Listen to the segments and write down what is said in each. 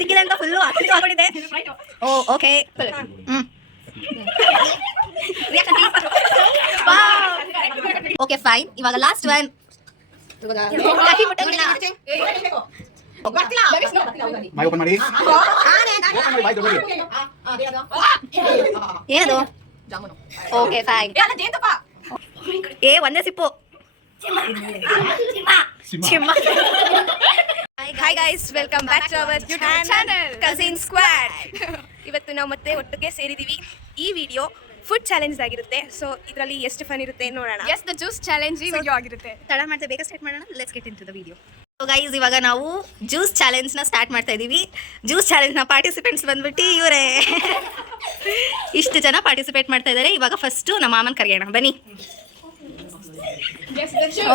ಸಿಕ್ಕಿದೆ ಅಂತ ಫುಲ್ಲು ಹಾಕೊಂಡಿದೆ. ಓ ಓಕೆ. Okay fine. ಇವಾಗ ಲಾಸ್ಟ್ ಒನ್. ಏನದು? Okay fine. ಏ ಒಂದೇ sip. Hi guys, welcome back to our YouTube channel cousin squad. ಇವತ್ತು ನಾವು ಮತ್ತೆ ಒಟ್ಟಿಗೆ ಸೇರಿದೀವಿ. ಈ ವಿಡಿಯೋ ಫುಡ್ ಚಾಲೆಂಜ್ ಆಗಿರುತ್ತೆ. ಸೊ ಇದರಲ್ಲಿ ಎಷ್ಟು ಫನ್ ಇರುತ್ತೆ ನೋಡೋಣ. ಎಸ್, ದ ಜ್ಯೂಸ್ ಚಾಲೆಂಜ್ ಈ ವಿಡಿಯೋ ಆಗಿರುತ್ತೆ. ತಡ ಮಾಡ್ತಾ ಬೇಗ ಸ್ಟಾರ್ಟ್ ಮಾಡೋಣ. Let's get into the video. So guys, ಇವಾಗ ನಾವು ಜ್ಯೂಸ್ ಚಾಲೆಂಜ್ನ ಸ್ಟಾರ್ಟ್ ಮಾಡ್ತಾ ಇದ್ದೀವಿ. ಜ್ಯೂಸ್ ಚಾಲೆಂಜ್ನ ಪಾರ್ಟಿಸಿಪೆಂಟ್ಸ್ ಬಂದ್ಬಿಟ್ಟು ಇವರೇ. ಇಷ್ಟು ಜನ ಪಾರ್ಟಿಸಿಪೇಟ್ ಮಾಡ್ತಾ ಇದ್ದಾರೆ. ಇವಾಗ ಫಸ್ಟು ನಮ್ಮ ಮಾಮನ್ ಕರೆಯೋಣ, ಬನ್ನಿ.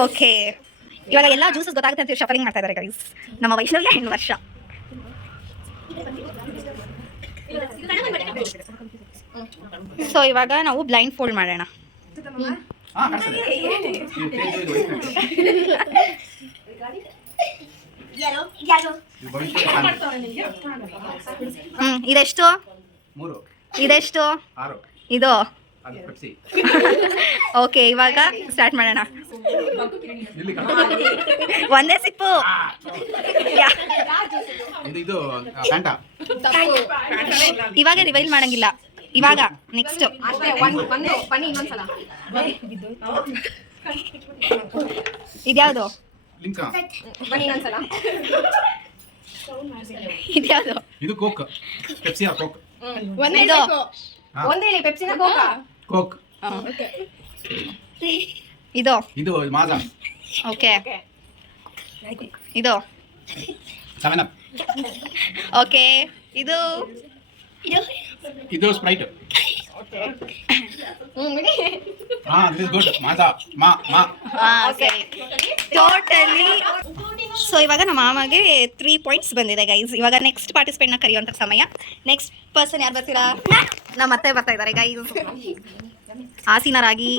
ಓಕೆ, ಇವಾಗ ಎಲ್ಲ ಜ್ಯೂಸಸ್ ಗೊತ್ತಾಗುತ್ತೆ ಅಂತ ಶಫರಿಂಗ್ ಮಾಡ್ತಾ ಇದ್ದಾರೆ ಗೈಸ್. ನಮ್ಮ ವೈಷ್ಣವಿಗೆ 8 ವರ್ಷ. ಸೊ ಇವಾಗ ನಾವು ಬ್ಲೈಂಡ್ ಫೋಲ್ಡ್ ಮಾಡೋಣ. ಇದೆಷ್ಟು? ಇದೆಷ್ಟು? ಇದು ಓಕೆ, ಇವಾಗ ಸ್ಟಾರ್ಟ್ ಮಾಡೋಣ. ಒಂದೇ ಸಿಪ್ಪು. ಇವಾಗ ರಿವೈಲ್ ಮಾಡಂಗಿಲ್ಲ. ಇವಾಗ ನೆಕ್ಸ್ಟ್ ಇದ್ಯಾವುದು? ಇದ್ಯಾವುದು? ಇದು ಕೋಕ್, ಪೆಪ್ಸಿ ಆರ್ ಕೋಕ್. ಒಂದೇ ಪೆಪ್ಸಿನ ಕೋಕ್. ಕೋಕ್. ಇದು ಇದು ಮಾಜಾ. ಓಕೆ, ಇದು 7 ಅಪ್. ಓಕೆ, ಇದು ಇದು Sprite. This is good. Maaza ಸರಿ, ಟೋಟಲಿ. ಸೊ ಇವಾಗ ನಮ್ಮ ಮಾಮಗೆ 3 ಪಾಯಿಂಟ್ಸ್ ಬಂದಿದೆ ಗೈಸ್. ಇವಾಗ ನೆಕ್ಸ್ಟ್ ಪಾರ್ಟಿಸಿಪೆಂಟ್ನ ಕರೆಯುವಂಥ ಸಮಯ. ನೆಕ್ಸ್ಟ್ ಪರ್ಸನ್ ಯಾರು ಬರ್ತೀರಾ? ನಮ್ಮ ಅತ್ತೆ ಬರ್ತಾ ಇದ್ದಾರೆ ಗೈಸ್. ಆಸೀನರಾಗಿ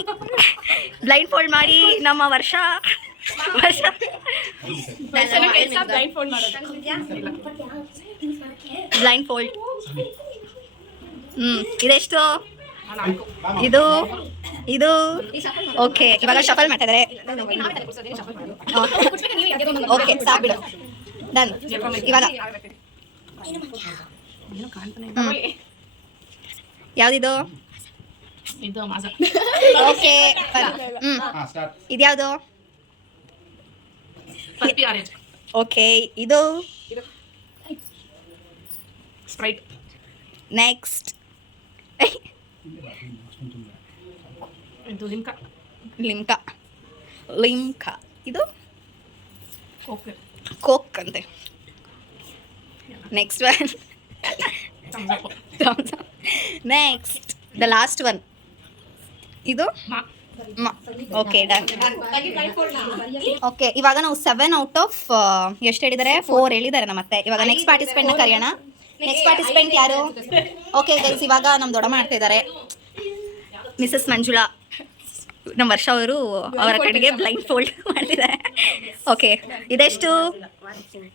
ಬ್ಲೈಂಡ್ ಫೋಲ್ಡ್ ಮಾಡಿ ನಮ್ಮ ವರ್ಷ ಬ್ಲೈಂಡ್ ಫೋಲ್ಡ್. ಇದೆಷ್ಟು? ಇದು ಇದು ಓಕೆ, ಇವಾಗ ಶಫಲ್ ಮಾಡ್ತಾ ಇದ್ದಾರೆ. ಓಕೆ, ಸಾಕು, ಡನ್. ಇವಾಗ ಯಾವ್ದಿದು? ಓಕೆ, ಇದ್ಯಾವುದು? ಓಕೆ, ಇದು ಸ್ಪ್ರೈಟ್. ನೆಕ್ಸ್ಟ್ ಇದು ಲಿಮ್ಕಾ. ಲಿಮ್ಕಾ. ಇದು ಕೋಕ್. ಕೋಕ್ ಅಂತೆ. Next one next the last one. ಇದು ಓಕೆ, ಡನ್. ಓಕೆ, ಇವಾಗ ನಾವು 7 ಔಟ್ ಆಫ್ ಎಷ್ಟು ಹೇಳಿದ್ದಾರೆ? 4 ಹೇಳಿದ್ದಾರೆ ನಮ್ಮ ಅತ್ತೆ. ಇವಾಗ ನೆಕ್ಸ್ಟ್ ಪಾರ್ಟಿಸಿಪೆಂಟ್ನ ಕರೆಯೋಣ. ನೆಕ್ಸ್ಟ್ ಪಾರ್ಟಿಸಿಪೆಂಟ್ ಯಾರು? ಓಕೆ ಗೈಸ್, ಇವಾಗ ನಮ್ಮ ದೊಡ್ಡಮ್ಮ ಮಾಡ್ತಾ ಇದ್ದಾರೆ, ಮಿಸಸ್ ಮಂಜುಳಾ. ನಮ್ಮ ವರ್ಷ ಅವರು ಅವರ ಕಡೆಗೆ ಬ್ಲೈಂಡ್ ಫೋಲ್ಡ್ ಮಾಡ್ತಿದ್ದಾರೆ. ಓಕೆ, ಇದೆಷ್ಟು?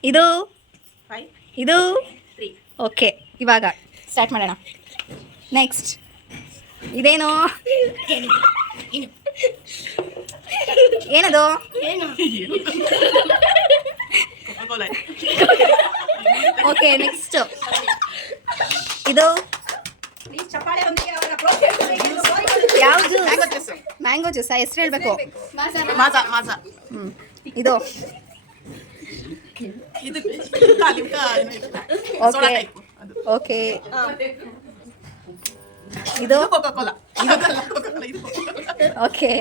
ಇದು ಇದು ಓಕೆ, ಇವಾಗ ಸ್ಟಾರ್ಟ್ ಮಾಡೋಣ. ನೆಕ್ಸ್ಟ್ ಇದೇನು? ಏನದು? ಓಕೆ, ನೆಕ್ಸ್ಟ್ ಇದು ಯಾವ ಜ್ಯೂಸ್? Mango juice. ಹೆಸರು ಹೇಳ್ಬೇಕು. ಇದು ಓಕೆ ಓಕೆ, ಇದು ಓಕೆ,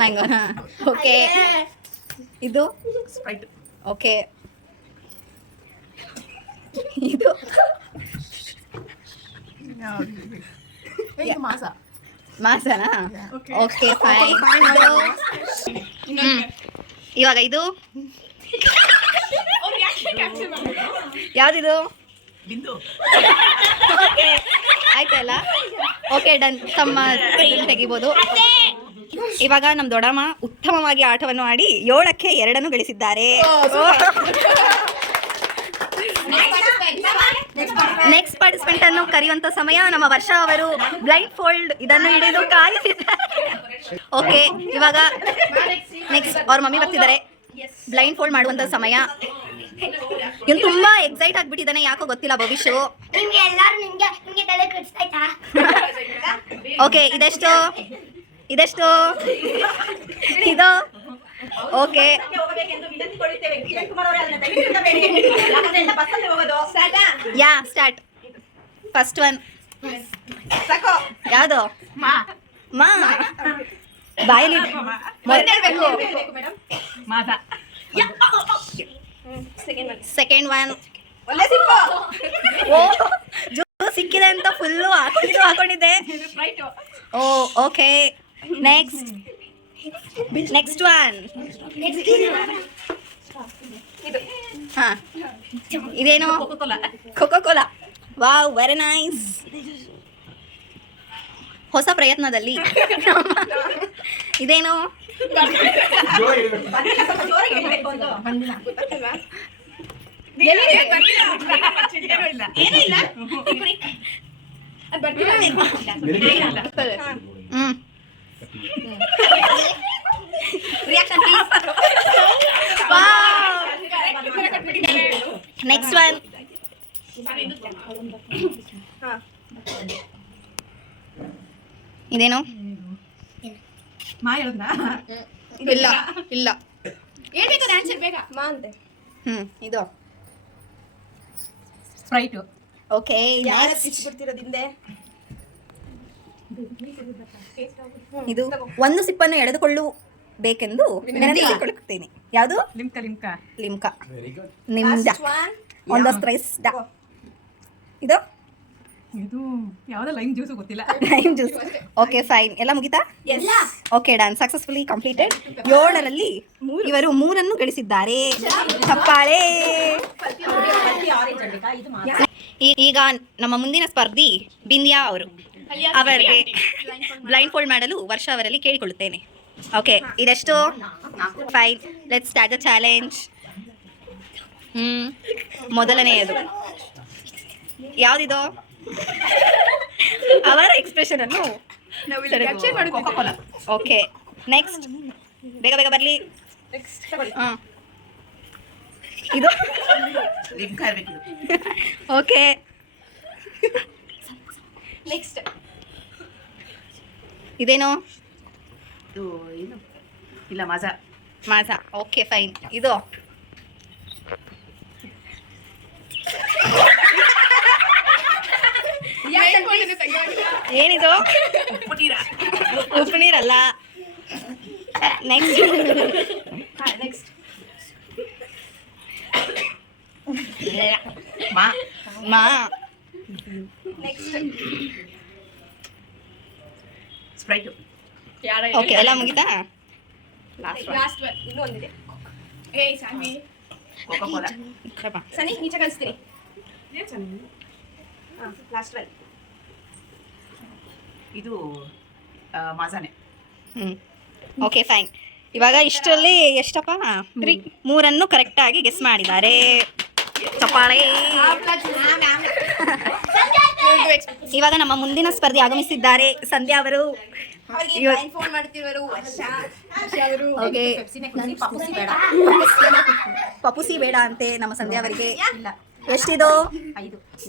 ಮ್ಯಾಂಗೋನಾ? ಓಕೆ, ಇದು ಸ್ಪ್ರೈಟ್. ಓಕೆ, ಇದು ಮಾಸನಾ? Okay fine. ಇವಾಗ ಇದು ಯಾವ್ದಿದು? ಓಕೆ ಆಯ್ತಲ್ಲ. Okay, done. ತಮ್ಮ ತೆಗಿಬೋದು. ಇವಾಗ ನಮ್ಮ ದೊಡ್ಡಮ್ಮ ಉತ್ತಮವಾಗಿ ಆಟವನ್ನು ಆಡಿ 7ಕ್ಕೆ 2 ಗಳಿಸಿದ್ದಾರೆ. ನೆಕ್ಸ್ಟ್ ಪಾರ್ಟಿಸಿಪೆಂಟ್ ಅನ್ನು ಕರೆಯುವಂತ ಸಮಯ. ನಮ್ಮ ವರ್ಷ ಅವರು ಬ್ಲೈಂಡ್ ಫೋಲ್ಡ್ ಇದನ್ನು ಹಿಡಿದು ಕಾಯುತ್ತಿದ್ದಾರೆ. ಓಕೆ, ಇವಾಗ ನೆಕ್ಸ್ಟ್ ಅವ್ರ ಮಮ್ಮಿ ಬರ್ತಿದ್ದಾರೆ. ಬ್ಲೈಂಡ್ ಫೋಲ್ಡ್ ಮಾಡುವಂತ ಸಮಯ. ಇವ್ನು ತುಂಬಾ ಎಕ್ಸೈಟ್ ಆಗ್ಬಿಟ್ಟಿದ್ದಾನೆ, ಯಾಕೋ ಗೊತ್ತಿಲ್ಲ ಭವಿಷ್ಯ. ಓಕೆ, ಇದೆಷ್ಟು ಇದು okay. Yeah start. First one ಯಾವುದು? ಮಾ ಬಾಯಲ್ಲಿ ಮಾತಾ. Second one. ಓ ಜ್ಯೂಸ್ ಸಿಕ್ಕಿದೆ ಅಂತ ಫುಲ್ಲು ಹಾಕೊಂಡಿದ್ದೆ. ಓ ಓಕೆ, ನೆಕ್ಸ್ಟ್ ಒನ್. ಹಾ, ಇದೇನು? Coca Cola. Wow, very nice. ಹೊಸ ಪ್ರಯತ್ನದಲ್ಲಿ ಇದೇನು? Next one. ಇದೇನು? ಇಲ್ಲ ಇಲ್ಲ, ಇದು ಸ್ಪ್ರೈಟ್. ಓಕೆ, ಇದು ಒಂದು ಸಿಪ್ಪನ್ನು ಎಳೆದುಕೊಳ್ಳಬೇಕೆಂದು ವಿನಂತಿಸಿಕೊಳ್ಳುತ್ತೇನೆ. ಯಾವುದು? ಲಿಮ್ಕಾ. ನಿಮ್ದ ಒಂದಷ್ಟು ರೈಸ್. ಇದು ಇದು ಯಾವ್ದೋ ಲೈಮ್ ಜ್ಯೂಸು ಗೊತ್ತಿಲ್ಲ. Lime juice. ಓಕೆ ಫೈನ್, ಎಲ್ಲ ಮುಗಿತಾ? Okay done, successfully completed. 7ರಲ್ಲಿ ಇವರು 3 ಗಳಿಸಿದ್ದಾರೆ. ಚಪ್ಪಾಳೆ. ಈಗ ನಮ್ಮ ಮುಂದಿನ ಸ್ಪರ್ಧಿ ಬಿಂದ್ಯಾ ಅವರಿಗೆ ಬ್ಲೈಂಡ್ ಫೋಲ್ಡ್ ಮಾಡಲು ವರ್ಷ ಅವರಲ್ಲಿ ಕೇಳಿಕೊಳ್ಳುತ್ತೇನೆ. ಓಕೆ, ಇದೆಷ್ಟು? Fine, let's start the challenge. ಮೊದಲನೆಯದು ಯಾವುದಿದು? ಅವರ ಎಕ್ಸ್ಪ್ರೆಷನ್ ಅನ್ನು ಓಕೆ, ನೆಕ್ಸ್ಟ್. ಬೇಗ ಬೇಗ ಬರಲಿ. ಇದು ಓಕೆ. ನೆಕ್ಸ್ಟ್ ಇದೇನು? ಇಲ್ಲ, ಮಾಜಾ. Okay fine. ಇದು ಏನಿದು? ಉಪ್ಪು ನೀರಲ್ಲ. ನೆಕ್ಸ್ಟ್ ಮಾ. ಸ್ಪ್ರೈಟ್. ಓಕೆ, ಎಲ್ಲ ಮುಗಿತಾ? ಲಾಸ್ಟ್ ಒನ್ ಇನ್ನೂ ಒಂದಿದೆ. ಸಾಮಿ ಕೋಕೋ ಕೋಲಾ. ಸನಿ ನೀಚೆ ಕಳಿಸ್ತೀನಿ. Last one. ಇದು ಮಾಜಾನೆ. Okay fine. ಇವಾಗ ಇಷ್ಟರಲ್ಲಿ ಎಷ್ಟಪ್ಪ? 3 ಕರೆಕ್ಟಾಗಿ ಗೆಸ್ ಮಾಡಿದ್ದಾರೆ. ಚಪ್ಪಾಳೆ. ಇವಾಗ ನಮ್ಮ ಮುಂದಿನ ಸ್ಪರ್ಧಿ ಆಗಮಿಸಿದ್ದಾರೆ, ಸಂಧ್ಯಾ ಅವರು. ಫೋನ್ ಮಾಡ್ತಿರೋರು ಓಕೆ, ಪಪುಸಿ ಬೇಡ ಅಂತೆ ನಮ್ಮ ಸಂಧ್ಯಾ ಅವರಿಗೆ. ಎಷ್ಟಿದು?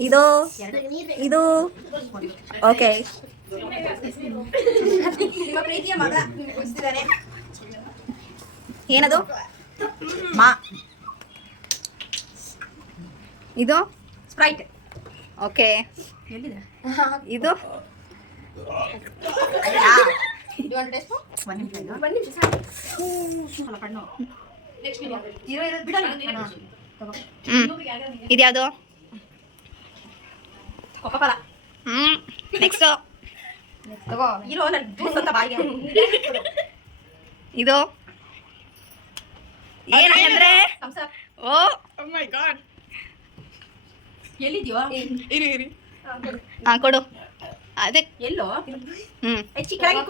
ಇದು ಓಕೆ. ನಿಮ್ಮ ಪ್ರೀತಿಯ ಮಗ ನಿಮಗೆ ಗೊತ್ತಿದ್ದಾನೆ. ಏನದು? ಮಾ. ಇದು ಸ್ಪ್ರೈಟ್. ಓಕೆ. ಎಲ್ಲಿದೆ? ಇದು ಇದ್ಯಾವುದು? ಕೋಕೋಕೋಲಾ. ನೆಕ್ಸ್ಟ್ ತಗೋ ಇರೋ ನನ್ನ ಜ್ಯೂಸ್ ಅಂತ ಬಾಯಿಗೆ. ಇದು ಏನಂದ್ರೆ? ಓ ಮೈ ಗಾಡ್. ಎಲ್ಲಿದ್ಯೋ? ಇರಿ. ಕೊಡು. ಅದೇ ಎಲ್ಲೋ? ಹ್ಮ್ ಹೆಚ್ಚಿ ಕೆಳಗೆ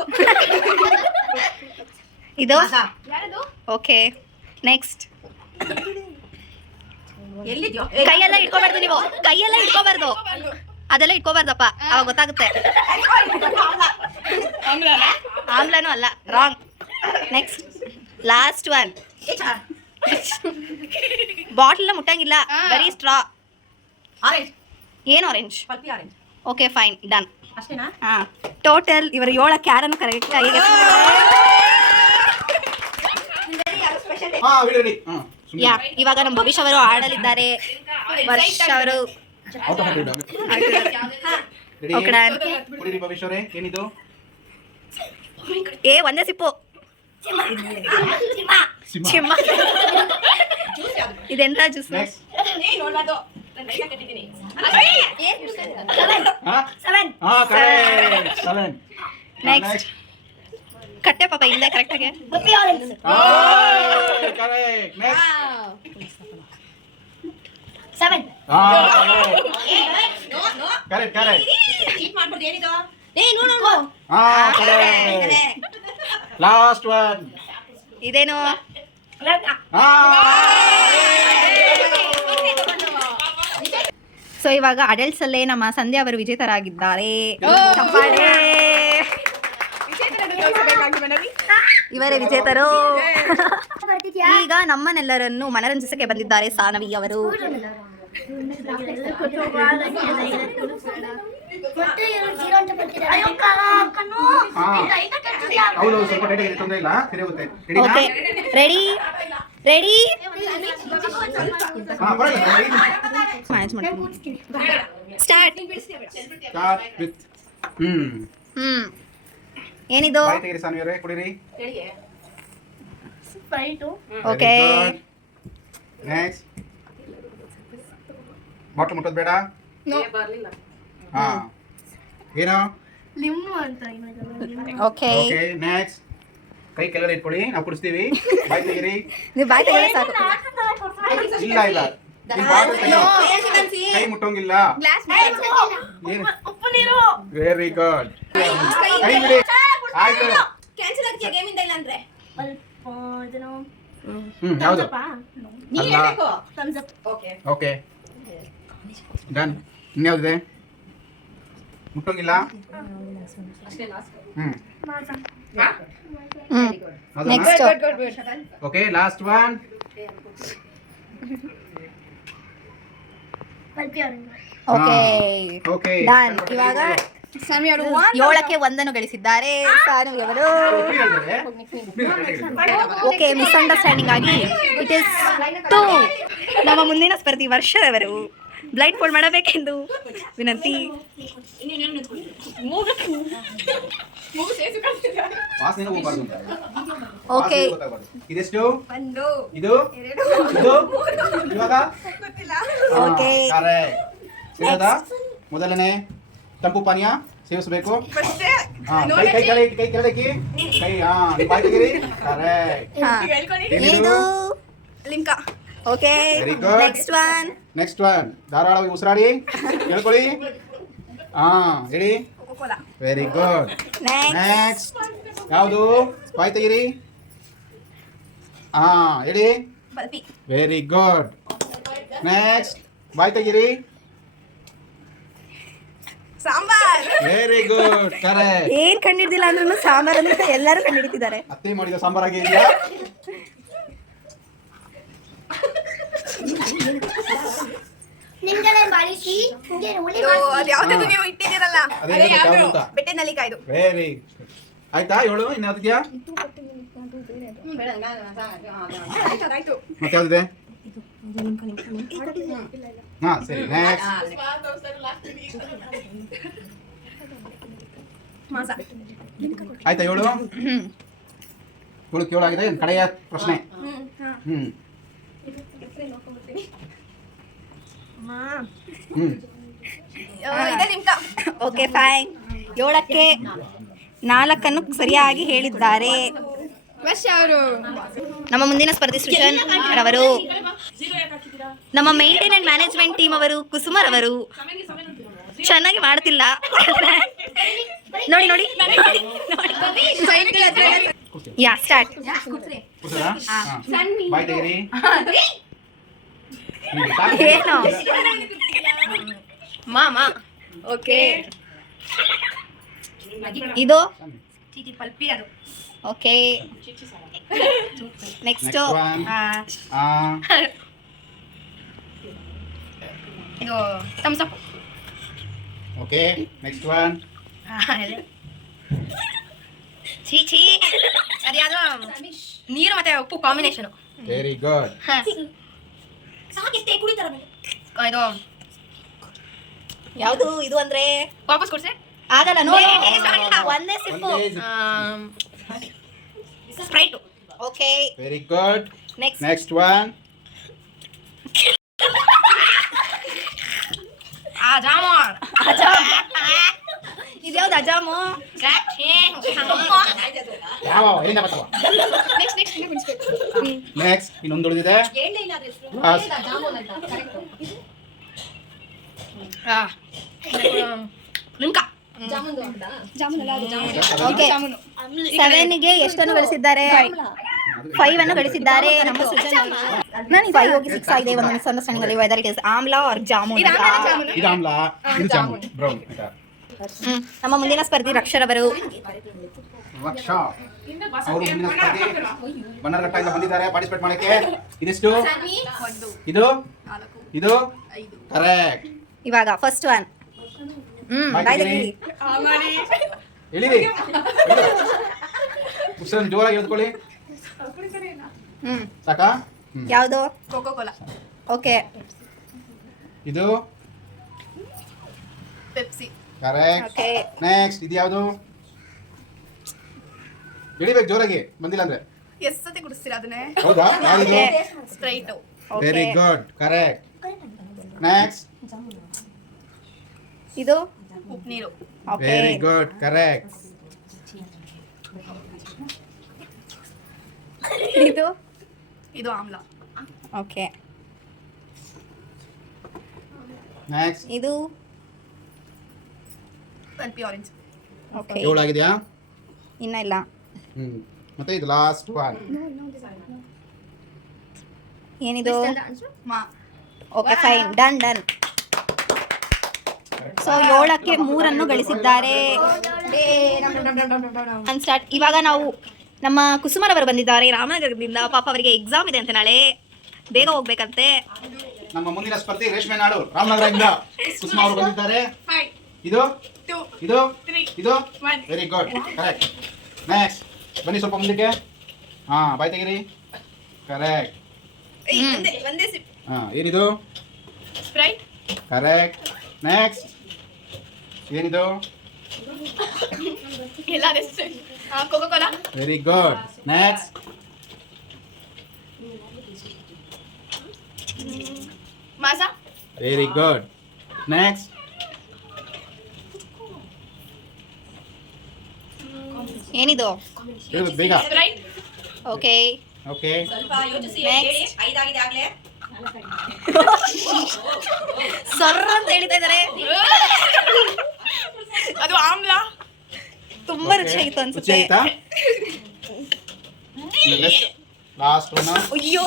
ಇದು ಮಾಸಾ. Okay next. ಎಲ್ಲಿದ್ಯೋ ಕೈಯೆಲ್ಲ ಇಟ್ಕೋಬಾರ್ದು ನೀವು, ಕೈಯೆಲ್ಲ ಇಟ್ಕೋಬಾರ್ದು, ಅದೆಲ್ಲ ಇಟ್ಕೋಬಾರ್ದಪ್ಪ, ಅವಾಗ ಗೊತ್ತಾಗುತ್ತೆ. ಆಮ್ಲನೂ ಅಲ್ಲ, wrong. Next last one. Bottle ಮುಟ್ಟಂಗಿಲ್ಲ, ಬರೀ ಸ್ಟ್ರಾ. ಆರೆಂಜ್. ಏನು orange? Pulpy orange. Okay fine, done. ಅಷ್ಟೇನಾ? ಹಾ, ಟೋಟಲ್ ಇವರು 7 ಯಾರನ್ನು ಕರೆಕ್ಟ್ ಆಗಿ ಹಾ ವಿಡಿ ರೆಡಿ. ಹಾ ಸುಮ್ಮನೆ ಯಾ. ಇವಾಗ ನಮ್ಮ ಭವಿಷ್ಯ ಅವರು ಆಡಲಿದ್ದಾರೆ, ವರ್ಷ ಅವರು out of ready. Ready. Okay done. ಕುಡಿರಿ ಭವಿಷ್ಯವರೇ. ಏನಿದು? ಒಂದೇ ಸಿಪ್ಪು. ಸಿಂಹ. ಚಿಮ್ಮ. ಇದೆಂತ ಜ್ಯೂಸ್? ನೆಕ್ಸ್ಟ್. ನೋಡ್ಬಾರ್ದು. ನಾನು ಕೈನ ಕಟ್ಟಿದ್ದೀನಿ. ಹಾ? ಹಾ ಕರೆಕ್ಟ್. 7. ನೆಕ್ಸ್ಟ್. ಕಟ್ಟೆ ಪಾಪ ಇಲ್ಲೇ ಕರೆಕ್ಟ್ ಆಗಿ. ಹಾ ಕರೆಕ್ಟ್. ನೆಕ್ಸ್ಟ್. 7. ಹಾ no no. Correct correct. Cheat ಮಾಡ್ಬಿಟ್ಟು ಏನಿದು? ನೋಡು. ಹಾ ಕರೆಕ್ಟ್. Last one. ಇದೇನು? ಹಾ ಸೊ ಇವಾಗ ಅಡಲ್ಟ್ಸ್ ಅಲ್ಲೇ ನಮ್ಮ ಸಂಧ್ಯಾ ಅವರು ವಿಜೇತರಾಗಿದ್ದಾರೆ. ಚಪ್ಪಾಳೆ. ಇವರೇ ವಿಜೇತರು. ಈಗ ನಮ್ಮನ್ನೆಲ್ಲರನ್ನು ಮನರಂಜಿಸಕ್ಕೆ ಬಂದಿದ್ದಾರೆ ಸಾನವಿ ಅವರು. ಹೌದು ಸ್ವಲ್ಪ ರೆಡಿ ಇದೆ, ತೊಂದರೆ ಇಲ್ಲ, ಸರಿ ಹೋಗುತ್ತೆ. ರೆಡಿನಾ? Okay ready ready. ಹಾ ಪರವಾಗಿಲ್ಲ. ಮ್ಯಾನೇಜ್ ಮಾಡ್ತೀನಿ. ಸ್ಟಾರ್ಟ್. ಸ್ಟಾರ್ಟ್ ವಿತ್ ಏನಿದು? ಬಾಯಿ ತೆಗೀರಿ ಸಾನ್ವಿಯವರೇ, ಕುಡಿರಿ. Okay next. ಬಾಟ್ಲು ಮುಟ್ಟೋದು ಬೇಡ. ಹಾ ಏನು? Okay okay next. ಕೈ ಕೆಳಗಡೆ ಇಟ್ಕೊಳ್ಳಿ, ನಾವು ಕುಡಿಸ್ತೀವಿ. ಬಾಯಿ ತೆಗೀರಿ. ನೀವು ಬಾಯ್ ತೆಗೆದ್ರೆ ಸಾಕು. ಇಲ್ಲ ಇಲ್ಲ, ಈ ಬಾಟಲ್ ತೆಗೀರಿ. ಕೈ ಮುಟ್ಟೋಂಗಿಲ್ಲ. ಏನು? Very good. ಕೈ ಬಿಡಿ. ಆಯ್ತು. ಕ್ಯಾನ್ಸಲ್ ಆಗ್ತಿದೆ ಗೇಮ್ ಇಂದ ಇಲ್ಲ ಅಂದ್ರೆ. ಯಾವುದು? ನೀ ಅಲ್ಲ. ಹೇಳ್ಬೇಕು. ಓಕೆ. Okay done. ಇನ್ಯಾವುದಿದೆ? ಮುಟ್ಟೋಂಗಿಲ್ಲ. Next. Okay last one. Okay okay done. ಇವಾಗ 7ಕ್ಕೆ 1 ಗಳಿಸಿದ್ದಾರೆ ಸಾನವಿ ಅವರು. ಓಕೆ ಮಿಸ್ಅಂಡರ್ಸ್ಟ್ಯಾಂಡಿಂಗ್ ಆಗಿ ಇಟ್ ಇಸ್ 2. ನಮ್ಮ ಮುಂದಿನ ಸ್ಪರ್ಧಿ ವರ್ಷದವರು ಬ್ಲೈಂಡ್ ಫೋಲ್ಡ್ ಮಾಡಬೇಕೆಂದು ವಿನಂತಿ. ವಾಸನೆ ಹೋಗಬಾರ್ದು ಅಂತ. ಓಕೆ ವಾಸನೆ ಗೊತ್ತಾಗಬಾರ್ದು. ಇದೆಷ್ಟು? ಒಂದು ಇದು ಇದು ಇವಾಗ ಓಕೆ ಸೇವದ ಮೊದಲನೇ ತಂಪು ಪಾನೀಯ ಸೇವಿಸಬೇಕು. ಹಾ, ಕೈ ಕೈ ಕೆಳಗೆ ಕೈ ಕೆಳಗೆ ಕೈ. ಹಾ ಬಾಯಿ ತೆಗೀರಿ. ಕರೆಕ್ಟ್. ಇದು Limca. Okay Very good. Next one. Next one. ಧಾರಾಳವಾಗಿ ಉಸಿರಾಡಿ ಹೇಳ್ಕೊಳ್ಳಿ. ಹಾ ಹೇಳಿ. ಕೋಲಾ. Very good. ನೆಕ್ಸ್ಟ್ ಯಾವುದು? ಬಾಯಿ ತೆಗೀರಿ. ಹಾ ಹೇಳಿ. ಬಲ್ಪಿ. Very good. ನೆಕ್ಸ್ಟ್ ಬಾಯಿ ತೆಗೀರಿ. ಸಾಂಬಾರ್. Very good. ಕರೆಕ್ಟ್. ಏನ್ ಕಂಡಿಡ್ದಿಲ್ಲ ಅಂದ್ರೂ ಸಾಂಬಾರ್ ಅಂದ್ರೆ ಎಲ್ಲರೂ ಕಂಡಿಡಿತಿದ್ದಾರೆ. ಅತ್ತೆ ಮಾಡಿದ ಸಾಂಬಾರಾಗಿ ಇದೆಯಾ? ಅದು ಯಾವ್ದು ನೀವು ಇಟ್ಟಿದ್ದೀರಲ್ಲ ಅದೇ ಯಾವುದು ಅಂತ. ಬೆಟ್ಟದ ನಲ್ಲಿಕಾಯ್ದು. ವೆರಿ ಆಯ್ತಾ? ಹೇಳು ಇನ್ಯಾವ್ದಿದ್ಯಾ? ಆಯ್ತು. ಮತ್ತೆ ಯಾವ್ದಿದೆ? ಹಾ ಸರಿ ನೆಕ್ಸ್ಟ್. ಮಾಸಾ. ಆಯ್ತಾ ಹೇಳು. ಹೇಳು ಆಗಿದೆ. ಕಡೆಯ ಪ್ರಶ್ನೆ. ಹ್ಮ್ ಇದೆ ಲಿಮ್ಕಾ. Okay fine. 7ಕ್ಕೆ 4 ಸರಿಯಾಗಿ ಹೇಳಿದ್ದಾರೆ ನಮ್ಮ ಮುಂದಿನ ಸ್ಪರ್ಧಿ ಸೃಜನ್ ರವರು. ನಮ್ಮ ಮೇಂಟೈನ್ ಅಂಡ್ ಮ್ಯಾನೇಜ್ಮೆಂಟ್ ಟೀಮ್ ಅವರು ಕುಸುಮರವರು ಚೆನ್ನಾಗಿ ಮಾಡ್ತಿಲ್ಲ. ನೋಡಿ ನೋಡಿ ಕೂರ್ಸಿ. ಯಾ ಸ್ಟಾರ್ಟ್. ಕೂರ್ಸೋದಾ? ಹಾ. ಬಾಯಿ ತೆಗೀರಿ. ಏನು ಮಾಮಾ ಓಕೆ ಇದು ಪಲ್ಪಿ ಅದು ಓಕೆ ನೆಕ್ಸ್ಟ್ Next one. ಇದು ತಮ್ಸಪ್ ಓಕೆ ನೆಕ್ಸ್ಟ್ ಒನ್. ಛೀ ಛೀ ಅದು ಯಾವ್ದು ನೀರು ಮತ್ತೆ ಉಪ್ಪು ಕಾಂಬಿನೇಷನ್ ವೆರಿ ಗುಡ್. ಇದು ಯಾವುದು ಇದು ಅಂದ್ರೆ ವಾಪಸ್ ಕೊಡ್ಸೆ ಆಗಲ್ಲ ನೋಡಿ ಏ, ಒಂದೇ sip. Sprite okay very good. Next next one. Jamun ಇದ್ಯಾವ್ದು ಅಜಾಮು? ಯಾವ ಎಲ್ಲಿಂದ ಬರ್ತಾವ? ನೆಕ್ಸ್ಟ್ ಇನ್ನೊಂದು ಉಳಿದಿದೆ. Last. ಲಿಮ್ಕಾ ಓಕೆ 7ಗೆ ಎಷ್ಟನ್ನು ಗಳಿಸಿದ್ದಾರೆ? 5 ಅನ್ನು ಗಳಿಸಿದ್ದಾರೆ ನಮ್ಮ ಸೃಜನ್. ನಾನು 5 ಹೋಗಿ 6 ಆಗಿದೆ. ಒಂದು ಮಿಸ್ಅಂಡರ್ಸ್ಟ್ಯಾಂಡಿಂಗ್ ಅಲ್ಲಿ whether it is amla or jamun ಇದು ಆಮ್ಲ, ಇದು ಜಾಮೂನ್ ಬ್ರೌನ್. ಆಯ್ತಾ? ನಮ್ಮ ಮುಂದಿನ ಸ್ಪರ್ಧಿ ರಕ್ಷರವರು. ರಕ್ಷ ಅವರು ಮುಂದಿನ ಸ್ಪರ್ಧಿ ಬನ್ನರಘಟ್ಟದಿಂದ ಬಂದಿದ್ದಾರೆ ಪಾರ್ಟಿಸಿಪೇಟ್ ಮಾಡಕ್ಕೆ. ಇದಿಷ್ಟು, ಇದು, ಇದು ಕರೆಕ್ಟ್. ಇವಾಗ ಫಸ್ಟ್ ಒನ್. ಎಳಿರಿ. ಉಸಿರನ್ನು ಜೋರಾಗಿ ಎಳ್ಕೊಳ್ಳಿ. ಸಾಕಾ? ಯಾವುದು? ಕೋಕೋ ಕೋಲಾ ಓಕೆ ಇದು ಪೆಪ್ಸಿ ಕರೆಕ್ಟ್. ಓಕೆ ನೆಕ್ಸ್ಟ್ ಇದು ಯಾವುದು? ಎಳಿಬೇಕು ಜೋರಾಗಿ, ಬಂದಿಲ್ಲ ಅಂದ್ರೆ. ಎಷ್ಟು ಸತಿ ಕುಡಿಸ್ತೀರಾ ಅದನ್ನೇ ಹೌದಾ? ಯಾವುದು? Sprite very good, correct. Next ಇದು ಉಪ್ಪು ನೀರು ಓಕೆ ವೆರಿ ಗುಡ್, ಕರೆಕ್ಟ್. ಇದು ಇದು ಆಮ್ಲ ಓಕೆ ನೆಕ್ಸ್ಟ್ ಇದು ಪಲ್ಪಿ ಆರೆಂಜ್ ಓಕೆ ಏಳು ಆಗಿದೆಯಾ? ಇನ್ನ ಇಲ್ಲ. ಮತ್ತೆ ಇದು ಲಾಸ್ಟ್ ಒನ್. ಏನಿದು? ಮಾ okay fine, done done. So 7ಕ್ಕೆ 3 ಅನ್ನು ಗಳಿಸಿದ್ದಾರೆ. ಸ್ಟಾರ್ಟ್. ಇವಾಗ ನಾವು ನಮ್ಮ ಕುಸುಮರವರು ಬಂದಿದ್ದಾರೆ ರಾಮನಗರದಿಂದ. ಪಾಪ ಅವರಿಗೆ ಎಕ್ಸಾಮ್ ಇದೆ ಅಂತ ನಾಳೆ, ಬೇಗ ಹೋಗ್ಬೇಕಂತೆ. ನಮ್ಮ ಮುಂದಿನ ಸ್ಪರ್ಧಿ ರೇಷ್ಮೆ ನಾಡು ರಾಮನಗರದಿಂದ ಕುಸುಮ ಅವರು ಬಂದಿದ್ದಾರೆ. ಇದು, 2 ಇದು, 3 ಇದು 1 ವೆರಿ ಗುಡ್, ಕರೆಕ್ಟ್. ನೆಕ್ಸ್ಟ್ ಬನ್ನಿ ಸ್ವಲ್ಪ ಮುಂದಕ್ಕೆ. ಹಾ, ಬಾಯ್ ತೆಗೀರಿ. ಕರೆಕ್ಟ್. ಒಂದೇ ಸಿಪ್ ಹಾ, ಏನಿದು? Sprite correct. ನೆಕ್ಸ್ಟ್ ಏನಿದು? ಎಲ್ಲ Coca Cola very good. Next Maaza very good. Next ಏನಿದು? ಹೇಳು ಬೇಗ. Sprite okay okay next. ಸರ್ರ ಅಂತ ಹೇಳ್ತಾ ಇದ್ದಾರೆ. ಅದು ಆಮ್ಲ ತುಂಬಾ ರುಚಿಯಾಗಿತ್ತು ಅನ್ಸುತ್ತೆ. Last one. ಅಯ್ಯೋ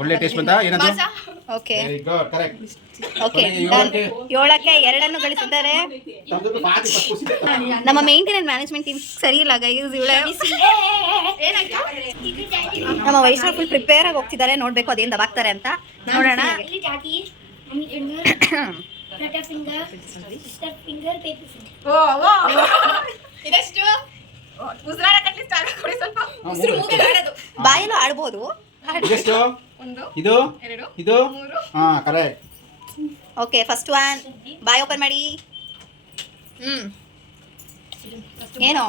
ಒಳ್ಳೆ ಟೇಸ್ಟ್ ಬಂತಾ? ಏನದು? Maaza okay very good, correct. Okay done. 7ಕ್ಕೆ 2 ಅನ್ನು ಗಳಿಸಿದ್ದಾರೆ. ನಮ್ಮ ಮೇಂಟೆನೆನ್ಸ್ ಮ್ಯಾನೇಜ್ಮೆಂಟ್ ಟೀಮ್ ಸರಿ ಇಲ್ಲ ಗೈಸ್. ಇವಳೆ ನಮ್ಮ ವೈಷ್ಣವ್ ಫುಲ್ ಪ್ರಿಪೇರ್ ಆಗಿ ಹೋಗ್ತಿದ್ದಾರೆ. ನೋಡ್ಬೇಕು ಅದೇನ್ ದಬಾಕ್ತಾರೆ ಅಂತ ನೋಡೋಣ. ಓ ಇದೆಷ್ಟು ಉಸಿರಾಡ ಕಟ್ಲಿ ಸ್ಟಾರ್ಟ್ ಕೊಡಿ ಸ್ವಲ್ಪ ಉಸಿರು ಮೂಗಿಗೆ ಆಡೋದು ಬಾಯಲ್ಲೂ ಆಡ್ಬೋದು. ಇದೆಷ್ಟು? ಒಂದು ಇದು, ಎರಡು ಇದು, ಮೂರು ಹಾ ಕರೆಕ್ಟ್. Okay first one. ಬಾಯ್ ಓಪನ್ ಮಾಡಿ. ಏನು?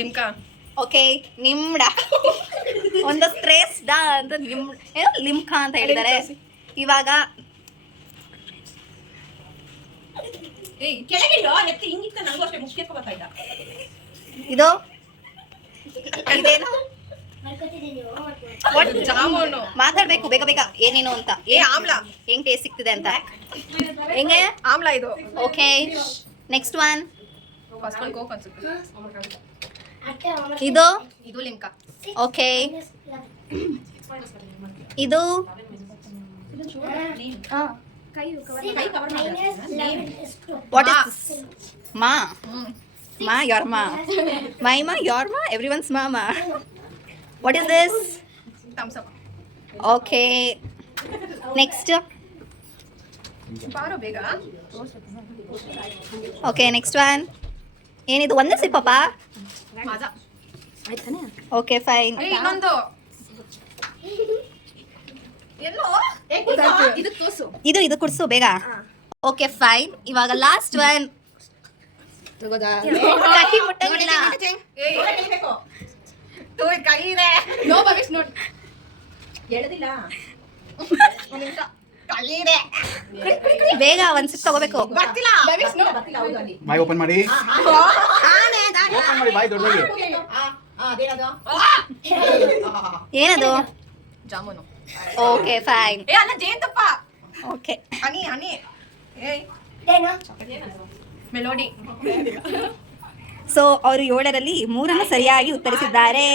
ಲಿಮ್ಕಾ ಓಕೆ ನಿಮ್ಡ ಒಂದು ಸ್ಟ್ರೆಸ್ ಡಾ ಅಂತ ಏನು ಲಿಮ್ಕಾ ಅಂತ ಹೇಳಿದ್ದಾರೆ. ಇವಾಗ ಇದು ಇದೇನು? ಜಾಮೂನು ಮಾತಾಡ್ಬೇಕು ಬೇಗ ಬೇಗ ಏನೇನು ಅಂತ ಆಮ್ಲ ಹೆಂಗ್ ಟೇಸ್ಟ್ ಸಿಗ್ತಿದೆ ಅಂತ ಹೆಂಗೆ ಆಮ್ಲ ಇದು okay next one first one coke ಅನ್ಸುತ್ತೆ ಇದು ಇದು ಲಿಮ್ಕಾ ಓಕೆ ಇದು ವಾಟ್ ಇಸ್ ಮಾ ಮಾ ಯೋರ್ ಮಾ ಮೈ ಮಾ ಯೋರ್ ಮಾ ಎವ್ರಿವನ್ಸ್ ಮಾ what is this thumbs up okay next ಬಾರೋ ಬೇಗ ಓಕೆ ನೆಕ್ಸ್ಟ್ ಒನ್ ಏನಿದು ಒಂದೇ ಸಿಪ್ಪಪ್ಪ ಮಾಜಾ ಓಕೆ ಫೈನ್ ಇನ್ನೊಂದು ಎಲ್ಲೋ ಇದು ತೋಸು ಇದು ಇದು ಕುಡ್ಸು ಬೇಗ ಓಕೆ ಫೈನ್ ಇವಾಗ ಲಾಸ್ಟ್ ಒನ್ ಕೈ ಮುಟ್ಟಂಗಿಲ್ಲ ಕೈ ಇದೆ ನೋ ಭವಿಷ್ ನೋಡ್ ಎಳೆದಿಲ್ಲ ಒಂದು ನಿಮಿಷ ಕೈ ಇದೆ ಬೇಗ ಒಂದ್ ಸಿಪ್ ತಗೋಬೇಕು ಬರ್ತಿಲ್ಲ ಭವಿಷ್ ನೋ ಬಾಯಿ ಓಪನ್ ಮಾಡಿ ಓಪನ್ ಮಾಡಿ ಬಾಯಿ ದೊಡ್ಡದಾಗಿ ಏನದು ಜಾಮೂನು ಓಕೆ ಫೈನ್ ಏ ಅಲ್ಲ ಜೇನುತುಪ್ಪ ಓಕೆ ಹನಿ ಹನಿ ಏಯ್ ಮೆಲೋಡಿ ಸೊ ಅವರು 7ರಲ್ಲಿ 3 ಸರಿಯಾಗಿ ಉತ್ತರಿಸಿದ್ದಾರೆ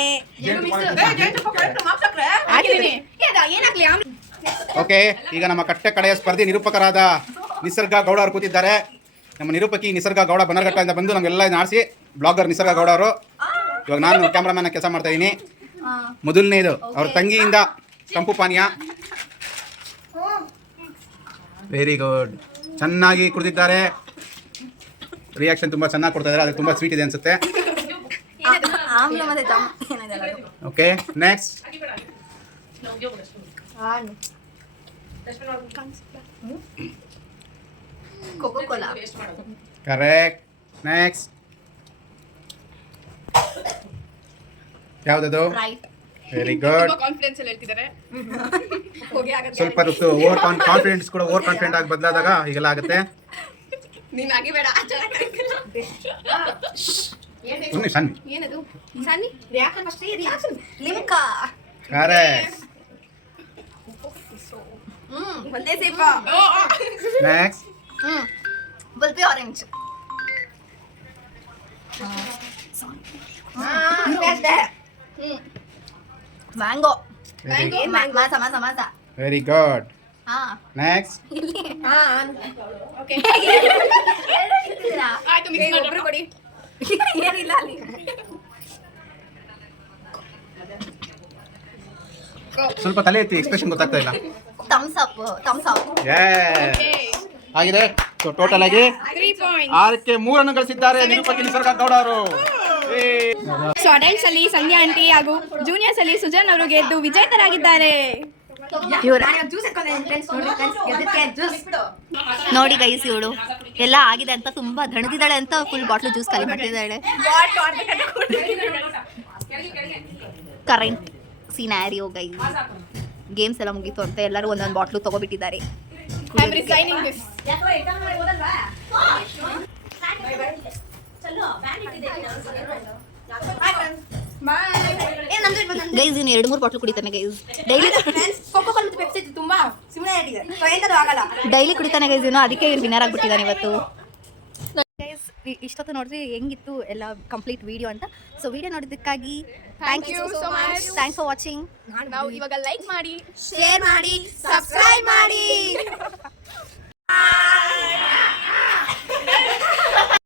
ಏನಾಗ್ಲಿ ಓಕೆ ಈಗ ನಮ್ಮ ಕಟ್ಟೆ ಕಡೆಯ ಸ್ಪರ್ಧಿ ನಿರೂಪಕರಾದ ನಿಸರ್ಗ ಗೌಡ ಅವರು ಕೂತಿದ್ದಾರೆ. ನಮ್ಮ ನಿರೂಪಕಿ ನಿಸರ್ಗ ಗೌಡ ಬನ್ನರ್ಘಟ್ಟದಿಂದ ಬಂದು ನಮಗೆಲ್ಲ ನಾಡಿಸಿ ಬ್ಲಾಗರ್ ನಿಸರ್ಗ ಗೌಡ ಅವರು. ಇವಾಗ ನಾನು ಕ್ಯಾಮ್ರಾಮ್ಯಾನ್ ಕೆಲಸ ಮಾಡ್ತಾ ಇದ್ದೀನಿ. ಮೊದಲನೇದು ಅವ್ರ ತಂಗಿಯಿಂದ ತಂಪು ಪಾನೀಯ. ವೆರಿ ಗುಡ್, ಚೆನ್ನಾಗಿ ಕುಡಿದಿದ್ದಾರೆ. ರಿಯಾಕ್ಷನ್ ತುಂಬ ಚೆನ್ನಾಗಿ ಕೊಡ್ತಾ ಇದ್ದಾರೆ. ಅದು ತುಂಬ ಸ್ವೀಟ್ ಇದೆ ಅನ್ಸುತ್ತೆ. Okay next Coca Cola correct. Next ಯಾವುದದು? Very good. ಕಾನ್ಫಿಡೆನ್ಸ್ ಅಲ್ಲಿ ಹೇಳ್ತಿದ್ದಾರೆ. ಸ್ವಲ್ಪ ಹೊತ್ತು ಕಾನ್ಫಿಡೆನ್ಸ್ ಕೂಡ ಓವರ್ ಕಾನ್ಫಿಡೆಂಟ್ ಆಗಿ ಬದಲಾದಾಗ ಹೀಗೆಲ್ಲ ಆಗುತ್ತೆ. ನೀನ್ ಆಗಿಬೇಡ. ಸುಮ್ಮನೆ ಸಣ್ಣ. ಏನದು ಸನ್ನಿ ರಿಯಾಕ್ಷನ್ ಅಷ್ಟೇ ರಿಯಾಕ್ಷನ್ ಲಿಮ್ಕಾ ಕರೆಕ್ಟ್. ಒಂದೇ ಸೇಪ ನೆಕ್ಸ್ಟ್ ಬಲ್ಬಿ ಆರೆಂಜ್ ಮ್ಯಾಂಗೋ ಮಾಸ ಮಾಸ ಮಾಸ ವೆರಿ ಗುಡ್. ಹಾ ನೆಕ್ಸ್ಟ್ ಓಕೆ ಇರ್ತಿದ್ದೀರಾ? ಆಯ್ತು ಮಿಕ್ಸ್ ಮಾಡಿ ಕೊಡಿ. ಏನಿಲ್ಲ ಅಲ್ಲಿ ಸ್ವಲ್ಪ ತಲೆ ಎತ್ತಿ, ಎಕ್ಸ್ಪ್ರೆಷನ್ ಗೊತ್ತಾಗ್ತಾ ಇಲ್ಲ. ಥಮ್ಸ್ ಅಪ್ ಆಗಿದೆ. ಸೊ ಟೋಟಲ್ ಆಗಿ 3 ಪಾಯಿಂಟ್ಸ್. 6ಕ್ಕೆ 3 ಗಳಿಸಿದ್ದಾರೆ ನಿರೂಪಕಿ ನಿಸರ್ಗ ಗೌಡ ಅವರು. ಸೊ ಅಡಲ್ಟ್ಸ್ ಅಲ್ಲಿ ಸಂಧ್ಯಾ ಆಂಟಿ ಹಾಗೂ ಜೂನಿಯರ್ಸ್ ಅಲ್ಲಿ ಸುಜನ್ ಅವರು ಗೆದ್ದು ವಿಜೇತರಾಗಿದ್ದಾರೆ. ನೋಡಿ ಗೈಸ್, ಇವಳು ಎಲ್ಲ ಆಗಿದೆ ಅಂತ ತುಂಬಾ ದಣದಿದ್ದಾಳೆ ಅಂತ ಫುಲ್ ಬಾಟ್ಲು ಜ್ಯೂಸ್ ಖಾಲಿ ಮಾಡ್ತಿದ್ದಾಳೆ. ಕರೆಂಟ್ ಸಿನಾರಿಯೋ ಗೈಸ್, ಗೇಮ್ಸ್ ಎಲ್ಲ ಮುಗೀತು ಅಂತ ಎಲ್ಲರೂ ಒಂದೊಂದು ಬಾಟ್ಲು ತಗೋಬಿಟ್ಟಿದ್ದಾರೆ. I am resigning this. Guys ಇನ್ನು 2-3 ಬಾಟ್ಲು ಕುಡಿತಾನೆ ಗೈಸ್. ಡೈಲಿ ತುಂಬಾ ಸುಮ್ಮನೆ ಆಗಲ್ಲ. ಡೈಲಿ ಕುಡಿತಾನೆ ಗೈಸ್ ಇವನು, ಅದಕ್ಕೆ ಇವ್ರು ವಿನ್ನರ್ ಆಗ್ಬಿಟ್ಟಿದ್ದಾನೆ ಇವತ್ತು. ಗೈಸ್ ಇಷ್ಟೊತ್ತು ನೋಡಿದ್ರೆ ಹೆಂಗಿತ್ತು ಎಲ್ಲ ಕಂಪ್ಲೀಟ್ ವಿಡಿಯೋ ಅಂತ. ಸೊ ವಿಡಿಯೋ ನೋಡಿದ್ದಕ್ಕಾಗಿ Thank you so much. Thanks for watching. ನಾವು ಇವಾಗ ಲೈಕ್ ಮಾಡಿ, ಶೇರ್ ಮಾಡಿ, ಸಬ್ಸ್ಕ್ರೈಬ್ ಮಾಡಿ.